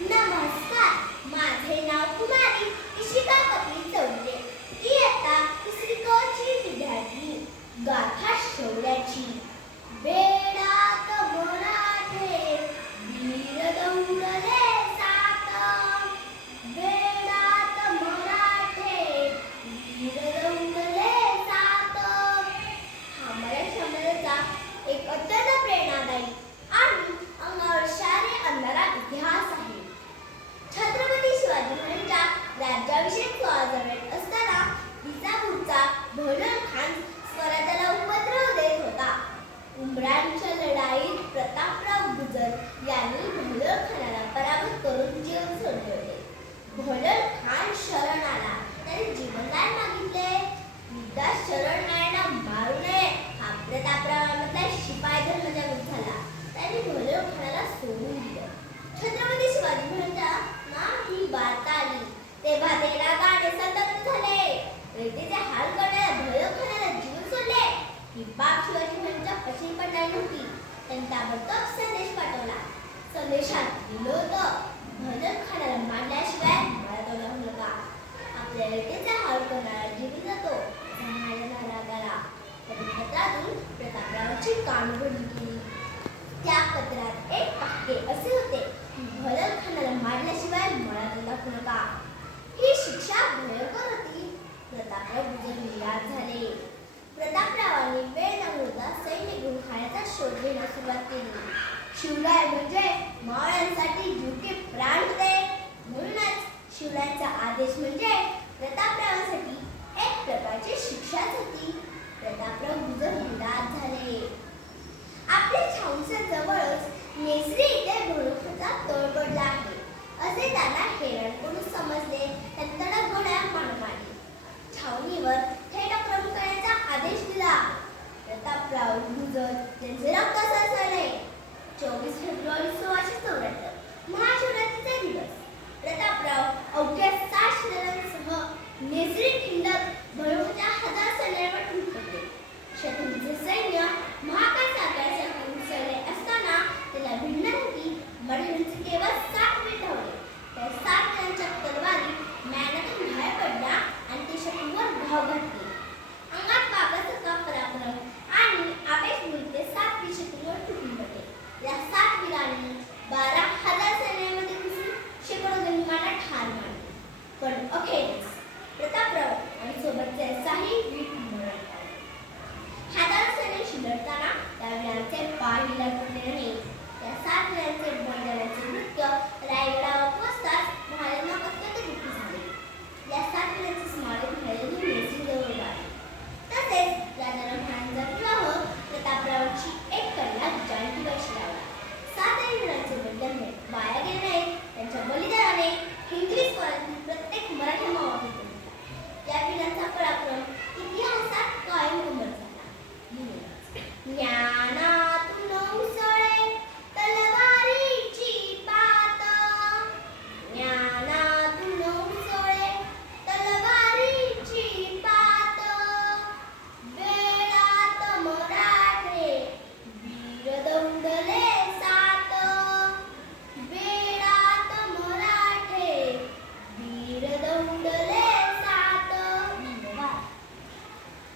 नमस्कार, माझे नाव कुमारी इशिका कपिल चौधरी. इयत्ता तिसरी क ची विद्यार्थी. गाथा शौर्याची. बेडात मराठे वीर दौडले सात. बेडात मराठे वीर दौडले सात. हा मराठी समाजाचा एक अत्यंत प्रेरणादायी आणि अंगावर शारे आणणारा इतिहास आहे. छत्रपती शिवाजी महाराजांच्या राज्याभिषेक सोहळ्याजवळ असताना विजापूरचा भोलर खान स्वराज्याला उपद्रव देत होता. उमरांच्या लढाईत प्रतापराव गुजर यांनी भोलर खानाला पराभूत करून जीवन सोडले होते. भोलर खान शरण आला. त्याने जीवनदान मागितले. युद्धात शरण आलेला मारू नये हा प्रतापरावांमधला शिपाई धर्म जागृत झाला. त्याने भोलर खानाला सोडून दिलं. छत्रपती शिवाजी महाराजांना ही वार्ता आली तेव्हा ते रागाने संतप्त झाले. रयतेचे हाल करणाऱ्या भोलर खानाला जीवन सोडले ही बाब शिवाजी महाराजांच्या पचनी पडणारी नव्हती. त्यांनी ताबडतोब संदेश पाठवला. संदेशात लिहिलं होतं, भोलर खानाला मारल्याशिवाय मला तो जाऊ नका. आपल्या रयतेचे हाल करणारा जीवन जातो असा महाराजांना राग आला. तरी पत्रातून प्रतापरावांची कान उघडली केली. त्या पत्रात एक वाक्य असे होते, भोलर खानाला मारल्याशिवाय मला तो दाखवू नका. ही शिक्षा भयंकर होती. प्रतापराव गुजर निराश झाले. प्रतापरावांनी वेळ न घालवता सैन्य घेऊन खाण्याचा शोध घेण्यास सुरुवात केली. शिवराय म्हणजे मावळा